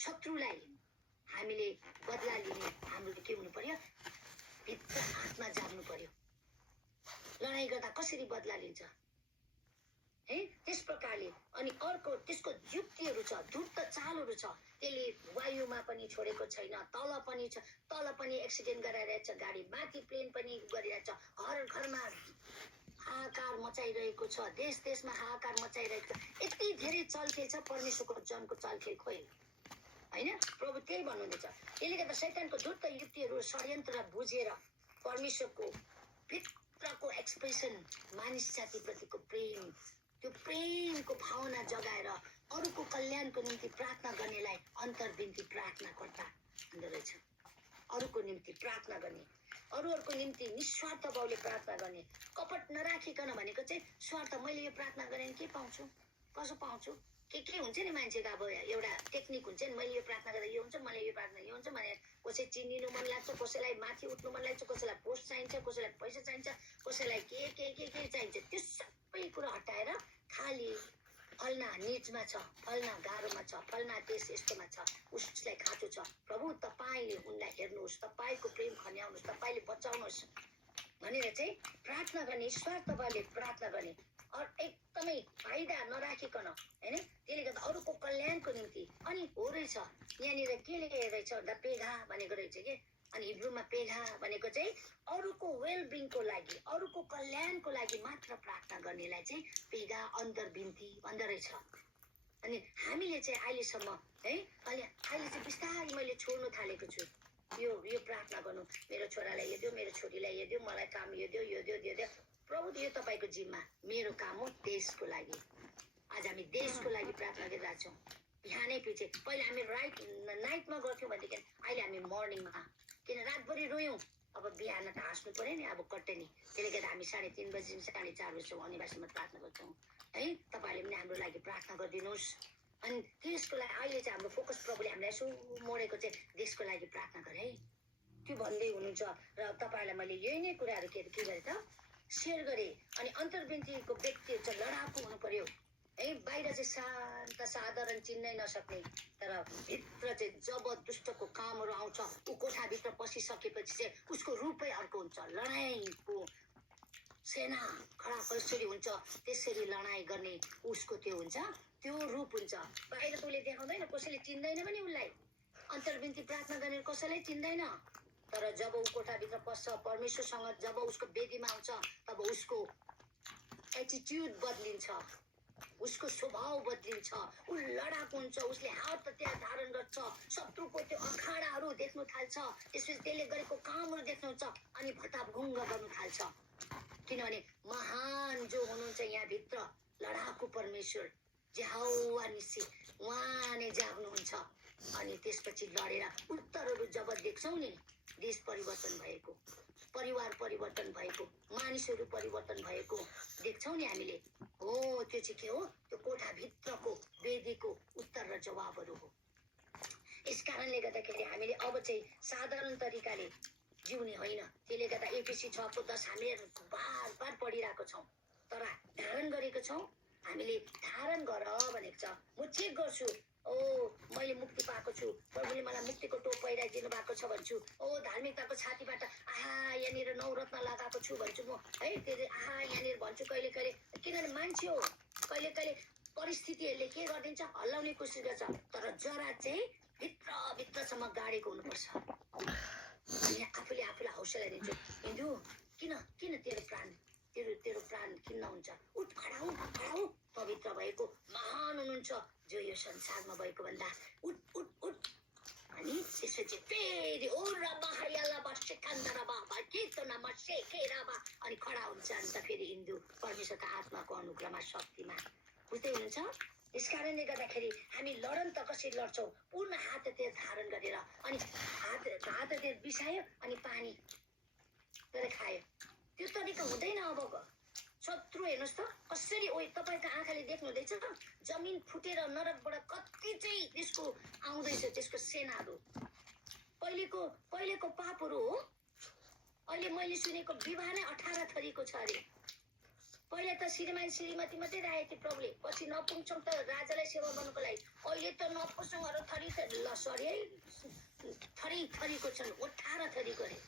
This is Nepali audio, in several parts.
शत्रुलाई हामीले बदला लिने हाम्रो के हुनु पर्यो? भित्र आत्मा जाग्नु पर्यो। लडाइँ गर्दा कसरी बदला लिन्छ है, त्यस प्रकारले। अनि अर्को त्यसको युक्तिहरू छ, धूर्त चालहरू छ। त्यसले वायुमा पनि छोडेको छैन, तल पनि छ, तल पनि एक्सिडेन्ट गराइरहेछ गाडी, माथि प्लेन पनि गरिरहेछ, हर घरमा हाहाकार मचाइरहेको छ, देश देशमा हाहाकार मचाइरहेको छ। यति धेरै चलखेल छ परमेश्वरको जनको चलखेल खोइ होइन। प्रभु त्यही भन्नुहुँदैछ। त्यसले गर्दा शैतानको धूर्त युक्तिहरू षड्यन्त्र बुझेर परमेश्वरको भित्रको एक्सप्रेसन, मानिस जातिप्रतिको प्रेम, त्यो प्रेमको भावना जगाएर अरूको कल्याणको निम्ति प्रार्थना गर्नेलाई अन्तर्विन्ती प्रार्थनाकर्ता हुँदो रहेछ। अरूको निम्ति प्रार्थना गर्ने, अरूहरूको निम्ति निस्वार्थ भावले प्रार्थना गर्ने, कपट नराखिकन। भनेको चाहिँ स्वार्थ, मैले यो प्रार्थना गरेँ के पाउँछु, कसो पाउँछु, के हुन्छ नि मान्छेको अब एउटा टेक्निक हुन्छ नि, मैले यो प्रार्थना गर्दा यो हुन्छ, मलाई यो प्रार्थना यो हुन्छ भने कसै चिनिनु मन लाग्छ, कसैलाई माथि उठ्नु मन लाग्छ, कसैलाई पोस्ट चाहिन्छ, कसैलाई पैसा चाहिन्छ, कसैलाई के चाहिन्छ। त्यो सबै कुरो हटाएर खालि फल्ना निजमा छ, फल्ना गाह्रोमा छ, फल्ना देश यस्तोमा छ, उसलाई खाँचो छ, प्रभु तपाईँले उनलाई हेर्नुहोस्, तपाईँको प्रेम खन्याउनुहोस्, तपाईँले बचाउनुहोस् भनेर चाहिँ प्रार्थना गर्ने, स्वार्थभावले प्रार्थना गर्ने, एकदमै फाइदा नराखिकन होइन। त्यसले गर्दा अरूको कल्याणको निम्ति। अनि हो रहेछ यहाँनिर के रहेछ भन्दा पेघा भनेको रहेछ कि, अनि हिब्रूमा पेघा भनेको चाहिँ अरूको वेलबिङको लागि, अरूको कल्याणको लागि मात्र प्रार्थना गर्नेलाई चाहिँ पेघा अन्तर्विन्ती भन्दो रहेछ। अनि हामीले चाहिँ अहिलेसम्म है, अहिले चाहिँ बिस्तारै मैले छोड्नु थालेको छु यो प्रार्थना गर्नु, मेरो छोरालाई यो दियो, मेरो छोरीलाई यो दियो, मलाई काम यो दियो, यो दियो, यो दियो। प्रभु यो तपाईँको जिम्मा, मेरो काम हो देशको लागि। आज हामी देशको लागि प्रार्थना गरिरहेको छौँ। बिहानै पछि पहिला हामी नाइटमा गर्थ्यौँ भनेदेखि अहिले हामी मर्निङमा, किन रातभरि रोयौँ, अब बिहान त हाँस्नु पऱ्यो नि, अब कट्टे नि। त्यसले गर्दा हामी 3:30 बजी 4:30 बजीसम्म अनिवार्यमा प्रार्थना गर्छौँ है। तपाईँहरूले पनि हाम्रो लागि प्रार्थना गरिदिनुहोस्। अनि त्यसको लागि अहिले चाहिँ हाम्रो फोकस प्रभुले हामीलाई यसो मोडेको चाहिँ देशको लागि प्रार्थना गरे है, त्यो भन्दै हुनुहुन्छ। र तपाईँहरूलाई मैले यही नै कुराहरू के गरेँ त सेयर गरेँ। अनि अन्तर्विन्तीको व्यक्तिहरू चाहिँ लडाकु हुनु पर्यो है। बाहिर चाहिँ शान्त साधारण चिन्नै नसक्ने, तर भित्र चाहिँ जब दुष्टको कामहरू आउँछ, ऊ कोठाभित्र पसिसकेपछि चाहिँ उसको रूपै अर्को हुन्छ। लडाइँको सेना खडा कसरी हुन्छ, त्यसरी लडाइँ गर्ने उसको त्यो हुन्छ, त्यो रूप हुन्छ। बाहिर त उसले देखाउँदैन, कसैले चिन्दैन पनि उसलाई। अन्तर्विन्ती प्रार्थना गर्ने कसैलाई चिन्दैन, तर जब ऊ कोठाभित्र पस्छ, परमेश्वरसँग जब उसको वेदीमा आउँछ, तब उसको एटिट्युड बदलिन्छ, उसको स्वभाव बदलिन्छ, ऊ लडाकु हुन्छ, उसले हात हतियार धारण गर्छ, शत्रुको त्यो अखाडाहरू देख्नु थाल्छ, त्यसपछि त्यसले गरेको कामहरू देख्नुहुन्छ, अनि भताभुङ्ग गर्नु थाल्छ। किनभने महान जो हुनुहुन्छ यहाँभित्र लडाकु परमेश्वर यहोवा निस्सी, उहाँ नै जाग्नुहुन्छ। अनि त्यसपछि लडेर उत्तरहरू जब देख्छौँ नि, देश परिवर्तन भएको, परिवार परिवर्तन भएको, मानिसहरू परिवर्तन भएको देख्छौँ नि हामीले, हो त्यो चाहिँ के हो, त्यो कोठाभित्रको वेदीको उत्तर र जवाबहरू हो। यस कारणले गर्दाखेरि हामीले अब चाहिँ साधारण तरिकाले जिउने होइन। त्यसले गर्दा एफिसी 6:10 हामीले बार बार पढिरहेको छौँ, तर धारण गरेको छौँ। हामीले धारण गर भनेको छ। म चेक गर्छु, ओ मैले मुक्ति पाएको छु, प्रभुले मलाई मुक्तिको टोप पहिराइदिनु भएको छ भन्छु। ओ धार्मिकताको छातीबाट आहा यहाँनिर नवरत्न लगाएको छु भन्छु म है। त्यसले आहा यहाँनिर भन्छु कहिले कहिले, किनभने मान्छे हो, कहिले कहिले परिस्थितिहरूले के गरिदिन्छ, हल्लाउने कोसिस गर्छ, तर जरा चाहिँ भित्रसम्म गाडेको हुनुपर्छ। अनि आफूले आफूलाई हौसला दिन्छु, हिन्दू किन तेरो प्राण किन्न हुन्छ, उठ खडा हौ, पवित्र भएको महान हुनुहुन्छ जो यो संसारमा भएको भन्दा उठ उठ उठ। अनि त्यसपछि फेरि ओ रबा हयाला बसेकन्दरबा बाकितोनामा सेकेराबा, अनि खडा हुन्छ। अन्त फेरि हिन्दू परमेश्वरको आत्माको अनुग्रहमा शक्तिमा, बुझ्दै हुनुहुन्छ। यस कारणले गर्दाखेरि हामी लडन त कसरी लड्छौँ, पूर्ण हात हतियार धारण गरेर, अनि हात हतियार बिसायो अनि पानी गरेर खायो, त्यो तरिका हुँदैन। अबको शत्रु हेर्नुहोस् त कसरी, ओ तपाईँको आँखाले देख्नुहुँदैछ त, जमिन फुटेर नरकबाट कति चाहिँ त्यसको आउँदैछ, त्यसको सेनाहरू। पहिलेको पापहरू हो। अहिले मैले सुनेको विवाह नै 18 थरीको छ अरे, पहिला त श्रीमान श्रीमती मात्रै राखेको थियो प्रभुले, पछि नपुंसक त राजालाई सेवा गर्नुको लागि। अहिले त नपुंसकहरू थरी सरी है थरी थरीको छन्, 18 थरीको अरे।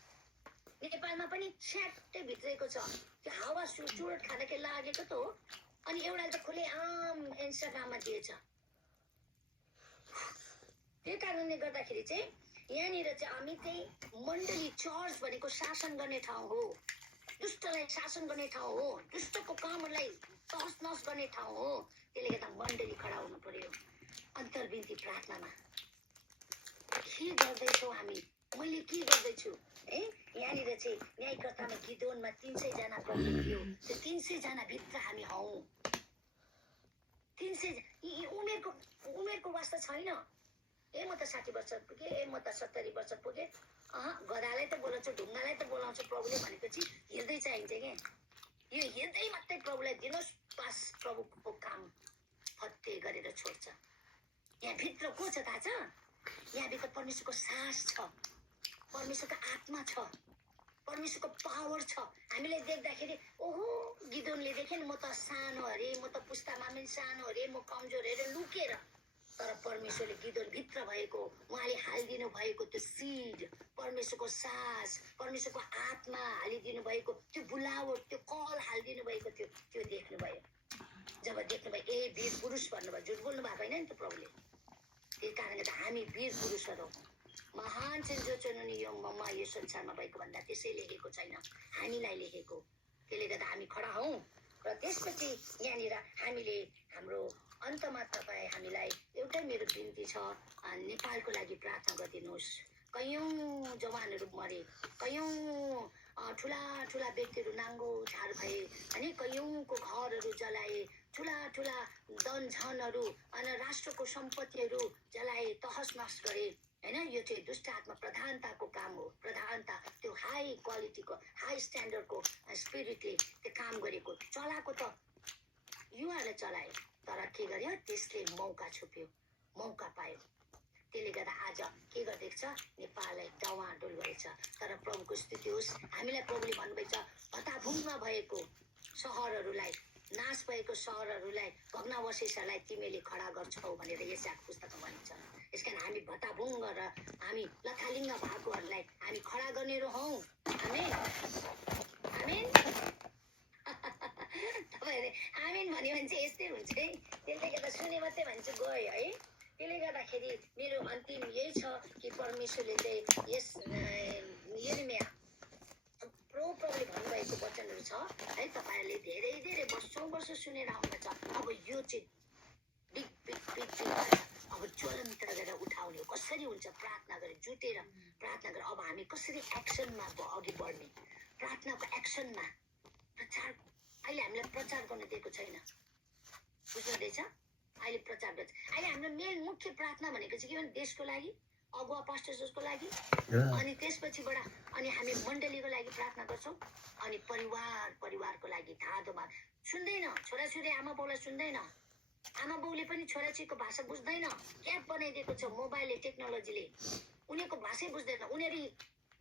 नेपालमा पनि स्याट्टै भित्रेको छ, त्यो हावा चुरोट खाँदाखेरि लागेको त हो। अनि एउटाले त खुले आम इन्स्टाग्राममा दिएछ। त्यही कारणले गर्दाखेरि चाहिँ यहाँनिर चाहिँ हामी चाहिँ मण्डली, चर्च भनेको शासन गर्ने ठाउँ हो, दुष्टलाई शासन गर्ने ठाउँ हो, दुष्टको कामहरूलाई तहस नहस गर्ने ठाउँ हो। त्यसले गर्दा मण्डली खडा हुनु पर्यो अन्तर्विन्ती प्रार्थनामा। के गर्दैछौँ हामी, मैले के गर्दैछु है? यहाँनिर चाहिँ न्यायकर्तामा गिदोनमा 300 जना प्रभुले थियो, त्यो 300 जना भित्र हामी हौ। 300 उमेरको वास्ता छैन। ए म त 60 वर्ष पुगे, ए म त 70 वर्ष पुगे। गधालाई त बोलाउँछु, ढुङ्गालाई त बोलाउँछु प्रभुले भनेपछि हिँड्दै चाहिन्छ क्या। यो हिँड्दै मात्रै प्रभुलाई दिनुहोस्, पास प्रभुको काम फत्ते गरेर छोड्छ। यहाँ भित्र को छ थाहा छ? यहाँ भित्र परमेश्वरको सास छ, परमेश्वरको आत्मा छ, परमेश्वरको पावर छ। हामीले देख्दाखेरि ओहो गिदोनले देखे नि, म त सानो अरे, म त पुस्तामा पनि सानो अरे, म कमजोर अरे लुकेर। तर परमेश्वरले गिदोन भित्र भएको, उहाँले हालिदिनु भएको त्यो सिड, परमेश्वरको सास, परमेश्वरको आत्मा हालिदिनु भएको त्यो बुलावट, त्यो कल हालिदिनु भएको थियो, त्यो देख्नुभयो। जब देख्नुभयो, ए वीर पुरुष भन्नुभयो, झुट बोल्नु भएको होइन नि त प्रभुले। त्यही कारणले त हामी वीर पुरुषहरू महान चाहिँ जो चाहिँ यो यो संसारमा भएको भन्दा त्यसै लेखेको छैन, हामीलाई लेखेको। त्यसले गर्दा हामी खडा हौँ। र त्यसपछि यहाँनिर हामीले हाम्रो अन्तमा तपाईँ हामीलाई एउटै मेरो बिन्ती छ, नेपालको लागि प्रार्थना गरिदिनुहोस्। कयौँ जवानहरू मरे, कयौँ ठुला ठुला व्यक्तिहरू नाङ्गो झार भए, अनि कयौँको घरहरू जलाए, ठुला ठुला धनझनहरू अनि राष्ट्रको सम्पत्तिहरू जलाए, तहस नहस गरे होइन। यो चाहिँ दुष्ट आत्मा प्रधानताको काम हो। प्रधानता त्यो हाई क्वालिटीको, हाई स्ट्यान्डर्डको स्पिरिटले त्यो काम गरेको, चलाएको त युवालाई चलायो। तर के गर्यो? त्यसले मौका छुप्यो, मौका पायो। त्यसले गर्दा आज के गर्दैछ? नेपाललाई डवाडोल गरेछ। तर प्रभुको स्तुति होस्, हामीलाई प्रभुले भन्नुभएको छ, भताभुङ्ग भएको सहरहरूलाई, नाश भएको सहरहरूलाई, भग्नावशेषहरूलाई तिमीले खडा गर्छौ भनेर यशाको पुस्तकमा भनिन्छ। यसकारण हामी भताभुङ्ग र हामी लथालिङ्ग भएकोहरूलाई हामी खडा गर्नेहरू हौँ। आमेन, आमेन। तपाईँहरूले आमेन भन्यो भने चाहिँ यस्तै हुन्छ है। त्यसले गर्दा सुने मात्रै भन्छ गयो है। त्यसले गर्दाखेरि मेरो अन्तिम यही छ कि परमेश्वरले चाहिँ यस यिर्मिया प्रभुले भन्नुभएको वचनहरू छ है, तपाईँहरूले धेरै धेरै वर्ष सुनेर आउनुहुन्छ। अब यो चाहिँ बिग बिग बिग बिग अब ज्वलन्त गरेर उठाउने हो। कसरी हुन्छ? प्रार्थना गरेर, जुटेर प्रार्थना गरेर। अब हामी कसरी एक्सनमा अघि बढ्ने, प्रार्थनाको एक्सनमा प्रचार। अहिले हामीलाई प्रचार गर्न दिएको छैन, बुझ्नुहुँदैछ? अहिले प्रचार गर्छ। अहिले हाम्रो मेन मुख्य प्रार्थना भनेको चाहिँ के भने देशको लागि, अगुवा पास्टर्सको लागि, अनि त्यसपछिबाट अनि हामी मण्डलीको लागि प्रार्थना गर्छौँ, अनि परिवारको लागि। धादोमा सुन्दैन, छोराछोरी आमा बाउलाई सुन्दैन, आमा बाउले पनि छोराछोरीको भाषा बुझ्दैन। क्याप बनाइदिएको छ मोबाइलले, टेक्नोलोजीले, उनीहरूको भाषै बुझ्दैन। उनीहरू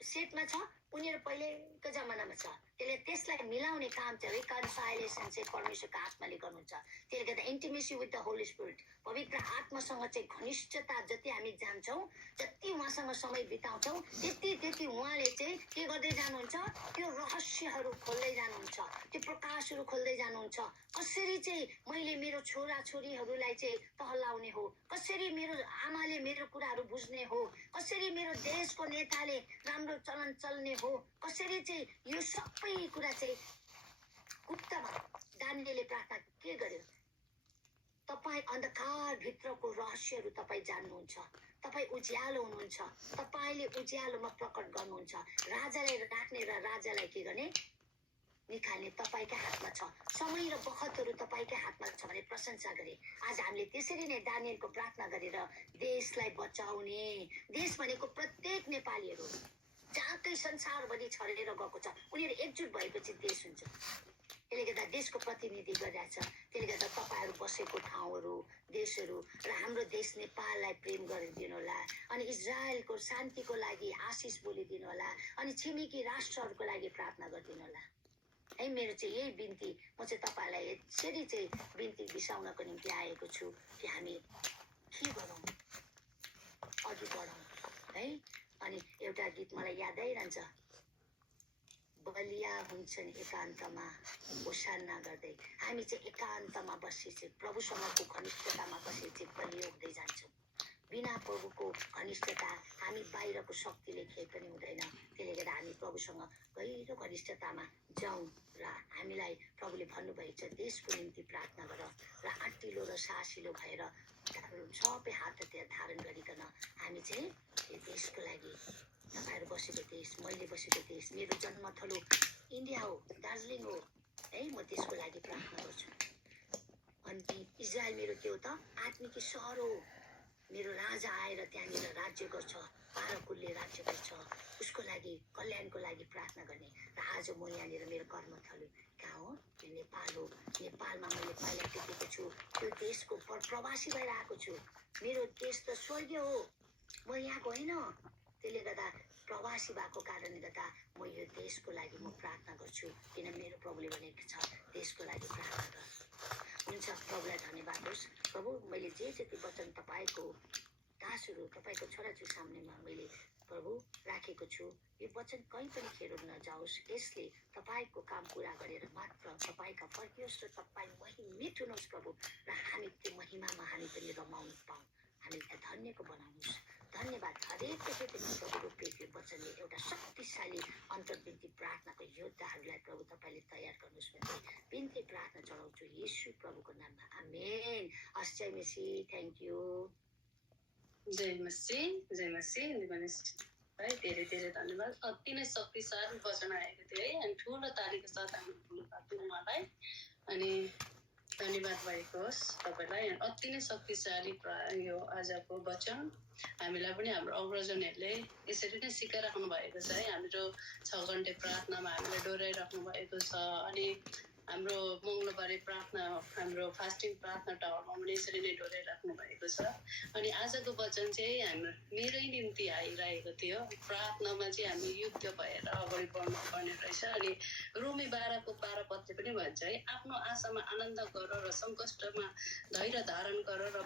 सेटमा छ, उनीहरू पहिलेको जमानामा छ। त्यसलाई मिलाउने काम चाहिँ रिकन्साइलेसन चाहिँ परमेश्वरको आत्माले गर्नुहुन्छ। त्यसले गर्दा intimacy with the Holi spirit, पवित्र आत्मासँग चाहिँ घनिष्ठता जति हामी जान्छौँ, जति उहाँसँग समय बिताउँछौँ, त्यति उहाँले चाहिँ के गर्दै जानुहुन्छ? त्यो रहस्यहरू खोल्दै जानुहुन्छ, त्यो प्रकाशहरू खोल्दै जानुहुन्छ। कसरी चाहिँ मैले मेरो छोराछोरीहरूलाई चाहिँ टहलाउने हो, कसरी मेरो आमाले मेरो कुराहरू बुझ्ने हो, कसरी मेरो देशको नेताले राम्रो चलन चल्ने हो, कसरी चाहिँ यो सबै कुरा चाहिँ गुप्तमा दानिएलले प्रार्थना के गर्यो? तपाईँ अन्धकार भित्रको रहस्यहरू तपाईँ जान्नुहुन्छ, तपाईँ उज्यालो हुनुहुन्छ, तपाईँले उज्यालोमा प्रकट गर्नुहुन्छ। राजालाई राख्ने र राजालाई के गर्ने? निकाल्ने तपाईँकै हातमा छ। समय र बखतहरू तपाईँकै हातमा छ भने प्रशंसा गरे। आज हामीले त्यसरी नै दानिएलको प्रार्थना गरेर देशलाई बचाउने, देश भनेको प्रत्येक नेपालीहरू जहाँकै संसारभरि छरेर गएको छ, उनीहरू एकजुट भएपछि देश हुन्छ। त्यसले गर्दा देशको प्रतिनिधि गरिरहेछ। त्यसले गर्दा तपाईँहरू बसेको ठाउँहरू, देशहरू र हाम्रो देश नेपाललाई प्रेम गरिदिनु होला, अनि इजरायलको शान्तिको लागि आशिष बोलिदिनु होला, अनि छिमेकी राष्ट्रहरूको लागि प्रार्थना गरिदिनु होला। है। मेरो चाहिँ यही बिन्ती, म चाहिँ तपाईँलाई यसरी चाहिँ बिन्ती बिसाउनको निम्ति आएको छु कि हामी के गरौँ, अघि बढौँ है। अनि एउटा गीत मलाई याद आइरहन्छ, बलिया हुन्छन् एकान्तमा होसान्ना गर्दै। हामी चाहिँ एकान्तमा बसी चाहिँ प्रभुसँगको घनिष्ठतामा बसी चाहिँ बलियो हुँदै जान्छौँ। बिना प्रभुको घनिष्ठता हामी बाहिरको शक्तिले केही पनि हुँदैन। त्यसले गर्दा हामी प्रभुसँग गहिरो घनिष्ठतामा जाउँ र हामीलाई प्रभुले भन्नुभएको छ देशको निम्ति प्रार्थना गर र आँटिलो र सासिलो भएर सबै हात धारण गरिकन हामी चाहिँ यो देशको लागि, तपाईँहरू बसेको देश, मैले बसेको देश, मेरो जन्मथलो इन्डिया हो, दार्जिलिङ हो है, म त्यसको लागि प्रार्थना गर्छु। अनि इजरायल मेरो के हो त, आत्मिक सहर हो। मेरो राजा आएर त्यहाँनिर राज्य गर्छ, 12 कुलले राज्य गर्छ, उसको लागि कल्याणको लागि प्रार्थना गर्ने। र आज म यहाँनिर मेरो कर्मथलो कहाँ हो, यो नेपाल हो। नेपालमा मैले पहिला देखेको छु, त्यो देशको प्रवासी भएर आएको छु। मेरो देश त स्वर्गीय हो, म यहाँको होइन। त्यसले गर्दा प्रवासी भएको कारणले गर्दा म यो देशको लागि म प्रार्थना गर्छु, किन मेरो प्रभुले भनेको छ देशको लागि प्रार्थना गर। हुन्छ, प्रभुलाई धन्यवाद होस्। प्रभु, मैले जे जति वचन तपाईँको दासहरू, तपाईँको छोराछोरी सामनेमा मैले प्रभु राखेको छु, यो वचन कहीँ पनि खेरो नजाओस्। यसले तपाईँको काम पुरा गरेर मात्र तपाईँका फर्कियोस् र तपाईँ महिमित हुनुहोस् प्रभु, र हामी त्यो महिमामा हामी पनि रमाउनु पाऊँ। हामीलाई धन्यको बनाउनुहोस्। धन्यवाद। हरेक प्रभु रोपिएको वचनले एउटा शक्तिशाली अन्तर्विन्ती प्रार्थनाको योद्धाहरूलाई प्रभु तपाईँले तयार गर्नुहोस् भन्दै बिन्ती प्रार्थना चढाउँछु येशू प्रभुको नाममा, आमेन। हस्, जय मसी, थ्याङ्क यू। जय मसी, जय मसी। भाइ धेरै धेरै धन्यवाद। अति नै शक्तिशाली वचन आएको थियो है, अनि ठुलो तालीको साथ हामी धन्यवाद उहाँलाई। अनि धन्यवाद भएको होस् तपाईँलाई। अति नै शक्तिशाली यो आजको वचन हामीलाई पनि हाम्रो अग्रजनहरूले यसरी नै सिकाइराख्नु भएको छ है। हाम्रो 6 घन्टे प्रार्थनामा हामीलाई डोराइराख्नु भएको छ। अनि हाम्रो मङ्गलबारे प्रार्थना, हाम्रो फास्टिङ प्रार्थना टावरमा पनि यसरी नै डोराइराख्नु भएको छ। अनि आजको वचन चाहिँ हाम्रो मेरै निम्ति आइरहेको थियो। प्रार्थनामा चाहिँ हामी युद्ध भएर अगाडि बढ्नुपर्ने रहेछ। अनि रोमी 12 को 12 पदले पनि भन्छ है, आफ्नो आशामा आनन्द गर र सङ्कष्टमा धैर्य धारण गर र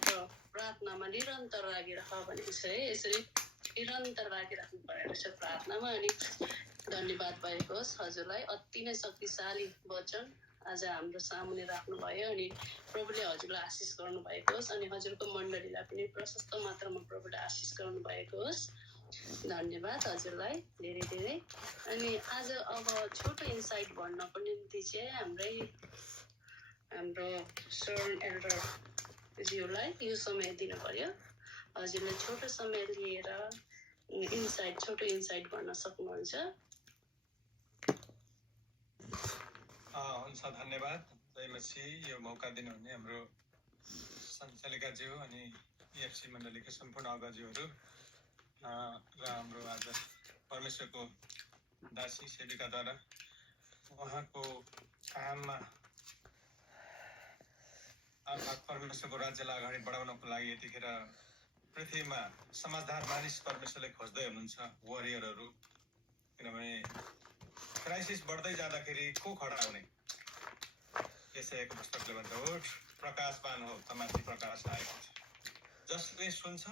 प्रार्थनामा निरन्तर लागिरह भनेको छ है। यसरी निरन्तर लागिराख्नु पर्ने रहेछ प्रार्थनामा। अनि धन्यवाद भएको होस् हजुरलाई। अति नै शक्तिशाली वचन आज हाम्रो सामुने राख्नुभयो। अनि प्रभुले हजुरलाई आशिष गर्नुभएको होस्। अनि हजुरको मण्डलीलाई पनि प्रशस्त मात्रामा प्रभुले आशिष गर्नुभएको होस्। धन्यवाद हजुरलाई धेरै धेरै। अनि आज अब छोटो इन्साइट भन्नको निम्ति चाहिँ हाम्रो शरण एल्डर ज्यूलाई यो समय दिनु पर्यो। हजुरले छोटो समय लिएर छोटो इन्साइट भन्न सक्नुहुन्छ। हुन्छ, धन्यवाद। जय मसी। यो मौका दिनुहुने हाम्रो सञ्चालिकाज्यू अनि इएफसी मण्डलीका सम्पूर्ण अग्रजहरू र हाम्रो आज परमेश्वरको दासी सेविकाद्वारा उहाँको काममा अर्थात् परमेश्वरको राज्यलाई अगाडि बढाउनको लागि यतिखेर पृथ्वीमा समझदार मानिस परमेश्वरले खोज्दै हुनुहुन्छ, वरियरहरू। किनभने क्राइसिस बढ्दै जाँदाखेरि को खडा हुने? यसैको पुस्तकले भन्छ, उठ प्रकाशवान हो, तमाथि प्रकाश आएको छ। जसले सुन्छ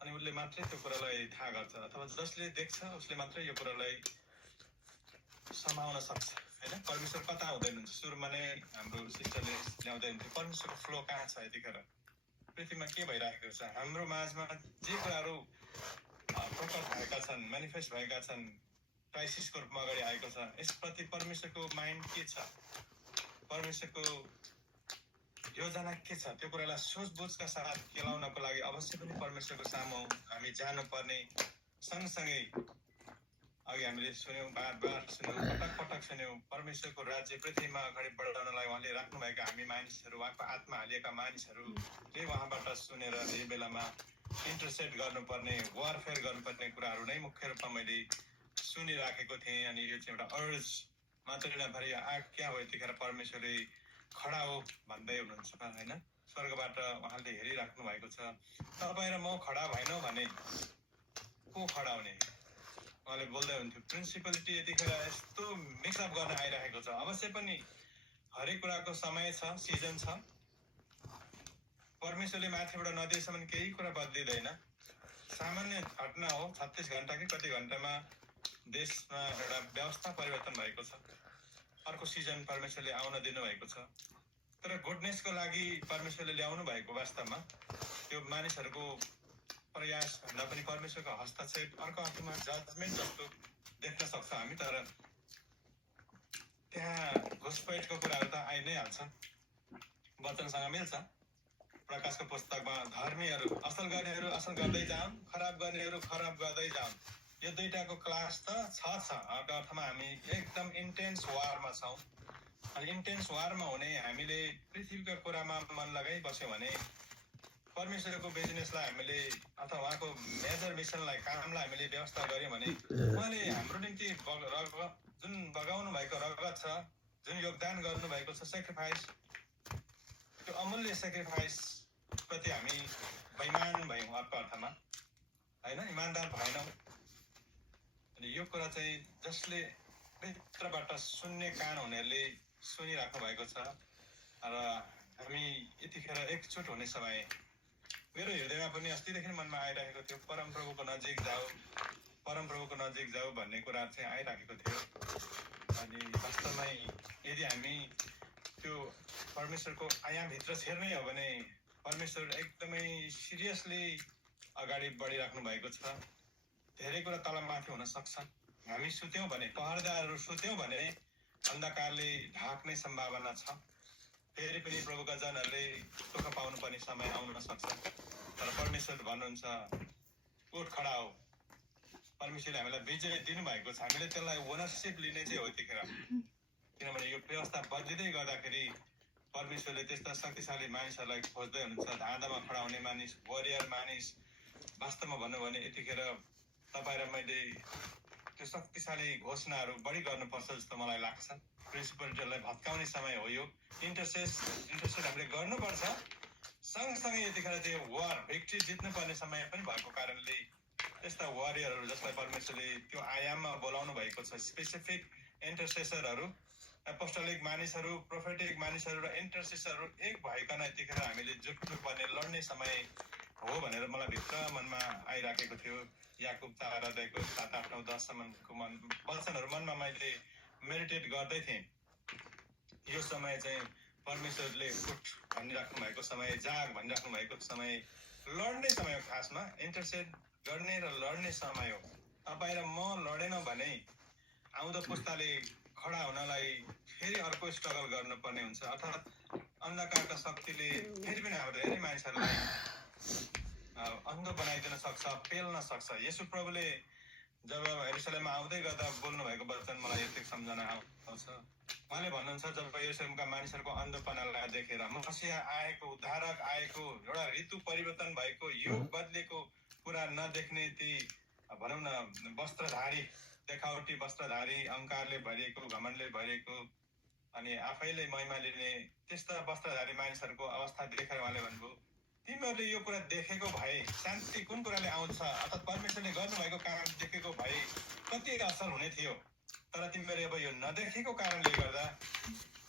अनि उसले मात्रै त्यो कुरालाई थाहा गर्छ, अथवा जसले देख्छ उसले मात्रै यो कुरालाई समाउन सक्छ होइन। परमेश्वर कता हुँदै हुनुहुन्छ? सुरुमा नै हाम्रो सिस्टरले ल्याउँदै हुन्थ्यो, परमेश्वरको फ्लो कहाँ छ यतिखेर, पृथ्वीमा के भइरहेको छ, हाम्रो माझमा जे कुराहरू प्रकट भएका छन्, मेनिफेस्ट भएका छन्, क्राइसिसको रूपमा अगाडि आएको छ, यसप्रति परमेश्वरको माइन्ड के छ, परमेश्वरको योजना के छ, त्यो कुरालाई सोचबुझका साथ केलाउनको लागि अवश्य पनि परमेश्वरको सामु हामी जानुपर्ने। सँगसँगै अघि हामीले सुन्यौँ, बार सुन्यौँ, पटक सुन्यौँ, परमेश्वरको राज्य पृथ्वीमा अगाडि बढाउनलाई उहाँले राख्नुभएका हामी मानिसहरू, उहाँको आत्मा हालिएका मानिसहरूले उहाँबाट सुनेर यही बेलामा इन्टरसेप्ट गर्नुपर्ने, वारफेयर गर्नुपर्ने कुराहरू नै मुख्य रूपमा मैले सुनिराखेको थिएँ। अनि यो चाहिँ एउटा अर्ज मात्रै नभएर यो आज्ञा हो। यतिखेर परमेश्वरले खडा हो भन्दै हुनुहुन्छ होइन। स्वर्गबाट उहाँले हेरिराख्नु भएको छ। तपाईँ र म खडा भएनौँ भने को खडा हुने? उहाँले बोल्दै हुन्थ्यो प्रिन्सिपलिटी यतिखेर यस्तो मिक्सअप गर्न आइरहेको छ। अवश्य पनि हरेक कुराको समय छ, सिजन छ। परमेश्वरले माथिबाट नदिएसम्म केही कुरा बदलिँदैन। सामान्य घटना हो, 36 घण्टा कि कति घण्टामा देशमा एउटा व्यवस्था परिवर्तन भएको छ। अर्को सिजन परमेश्वरले आउन दिनुभएको छ। तर गुडनेसको लागि परमेश्वरले ल्याउनु भएको वास्तवमा त्यो मानिसहरूको प्रयास भन्दा पनि परमेश्वरको हस्तक्षेप, अर्को अर्थमा जजमेन्ट जस्तो देख्न सक्छ हामी। तर त्यहाँ घुसपैठको कुराहरू त आइ नै हाल्छ। वचनसँग मिल्छ। प्रकाशको पुस्तकमा धर्मीहरू असल गर्नेहरू असल गर्दै जाउन्, खराब गर्नेहरू खराब गर्दै जाउन्, यो दुईटाको क्लास त छ। अर्को अर्थमा हामी एकदम इन्टेन्स वारमा छौँ। अनि इन्टेन्स वारमा हुने हामीले पृथ्वीको कुरामा मन लगाइ बस्यौँ भने, परमेश्वरको बिजनेसलाई हामीले अथवा उहाँको मेजर मिसनलाई, कामलाई हामीले व्यवस्था गऱ्यौँ भने उहाँले हाम्रो निम्ति जुन बगाउनु भएको रगत छ, जुन योगदान गर्नुभएको छ, सेक्रिफाइस, त्यो अमूल्य सेक्रिफाइस प्रति हामी बेइमान भयौँ अर्को अर्थमा, होइन, इमान्दार भएनौँ। अनि यो कुरा चाहिँ जसले भित्रबाट सुन्ने कान हुनेहरूले सुनिराख्नु भएको छ। र हामी यतिखेर एकचोट हुने समय मेरो हृदयमा पनि अस्तिदेखि मनमा आइरहेको थियो, परमप्रभुको नजिक जाऊ भन्ने कुरा चाहिँ आइराखेको थियो। अनि वास्तवमै यदि हामी त्यो परमेश्वरको आयामभित्र छिर्नै हो भने परमेश्वर एकदमै सिरियसली अगाडि बढिराख्नु भएको छ। धेरै कुरा तलमाथि हुन सक्छ। हामी सुत्यौँ भने, पहरेदारहरू सुत्यौँ भने अन्धकारले ढाक्ने सम्भावना छ। फेरि पनि प्रभुका जनहरूले दुःख पाउनुपर्ने समय आउन सक्छ। तर परमेश्वर भन्नुहुन्छ, उठ खडा हो। परमेश्वरले हामीलाई विजय दिनुभएको छ। हामीले त्यसलाई ओनरसिप लिने चाहिँ हो यतिखेर। किनभने यो व्यवस्था बदलिँदै गर्दाखेरि परमेश्वरले त्यस्ता शक्तिशाली मानिसहरूलाई खोज्दै हुनुहुन्छ, धाँधामा खडा हुने मानिस, वरियर मानिस। वास्तवमा भन्नु भने यतिखेर तपाईँ र मैले त्यो शक्तिशाली घोषणाहरू बढी गर्नुपर्छ जस्तो मलाई लाग्छ। प्रिन्सिपलिटीलाई भत्काउने समय हो यो। इन्टरसेड हामीले गर्नुपर्छ। सँगसँगै यतिखेर त्यो वार भिक्ट्री जित्नुपर्ने समय पनि भएको कारणले त्यस्ता वारियरहरू जसलाई परमेश्वरले त्यो आयाममा बोलाउनु भएको छ, स्पेसिफिक इन्टरसेसरहरू, एपोस्टोलिक मानिसहरू, प्रोफेटिक मानिसहरू र इन्टरसेसरहरू एक भइकन यतिखेर हामीले जुट्नुपर्ने लड्ने समय हो भनेर मलाई भित्र मनमा आइराखेको थियो। याकुब 4 अध्यायको 7, 8, 9, 10 सम्मको वचनहरू मनमा मैले मेडिटेट गर्दै थिएँ। यो समय चाहिँ परमेश्वरले उठ भनिराख्नु भएको समय, जाग भनिराख्नु भएको समय, लड्ने समय हो। खासमा इन्टरसेड गर्ने र लड्ने समय हो। तपाईँ र म लडेनौँ भने आउँदो पुस्ताले खडा हुनलाई फेरि अर्को स्ट्रगल गर्नुपर्ने हुन्छ। अर्थात् अन्धकारका शक्तिले फेरि पनि हाम्रो धेरै मानिसहरूलाई अन्ध बनाइदिन सक्छ, पेल्न सक्छ। येशू प्रभुले जब यरुशलेममा आउँदै गर्दा बोल्नु भएको वचन मलाई यति सम्झना आउँछ। उहाँले भन्नुहुन्छ, जब यरुशलेमका मानिसहरूको अन्धपनालाई देखेर मसीहा आएको, उद्धारक आएको, एउटा ऋतु परिवर्तन भएको, युग बदलेको कुरा नदेख्ने ती भनौँ न वस्त्रधारी, देखावटी वस्त्रधारी, अहङ्कारले भरिएको, घमण्डले भरिएको अनि आफैले महिमा लिने त्यस्ता वस्त्रधारी मानिसहरूको अवस्था देखेर उहाँले भन्नुभयो, तिमीहरूले यो कुरा देखेको भए शान्ति कुन कुराले आउँछ, अर्थात् परमेश्वरले गर्नुभएको काम देखेको भए कति असल हुने थियो। तर तिमीहरूले अब यो नदेखेको कारणले गर्दा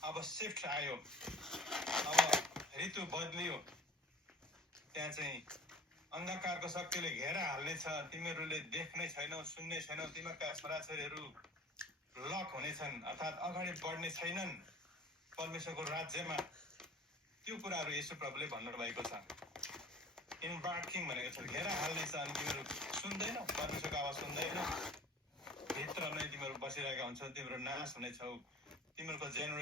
अब शिफ्ट आयो, अब ऋतु बदलियो। त्यहाँ चाहिँ अन्धकारको शक्तिले घेरा हाल्नेछ। तिमीहरूले देख्ने छैनौ, सुन्ने छैनौ। तिमीहरूका छोराछोरीहरू लक हुनेछन्, अर्थात् अगाडि बढ्ने छैनन् परमेश्वरको राज्यमा। त्यो कुराहरू येशू प्रभुले भन्नुभएको छ। इम्बार्किङ भनेको छ, घेरा हाल्नेछ। अनि तिमीहरू सुन्दैनौ, परमेश्वरको आवाज सुन्दैनौ, भित्र नै तिमीहरू बसिरहेका हुन्छौ, तिमीहरू नाश हुनेछौ। तिमीहरूको जेनेरेसन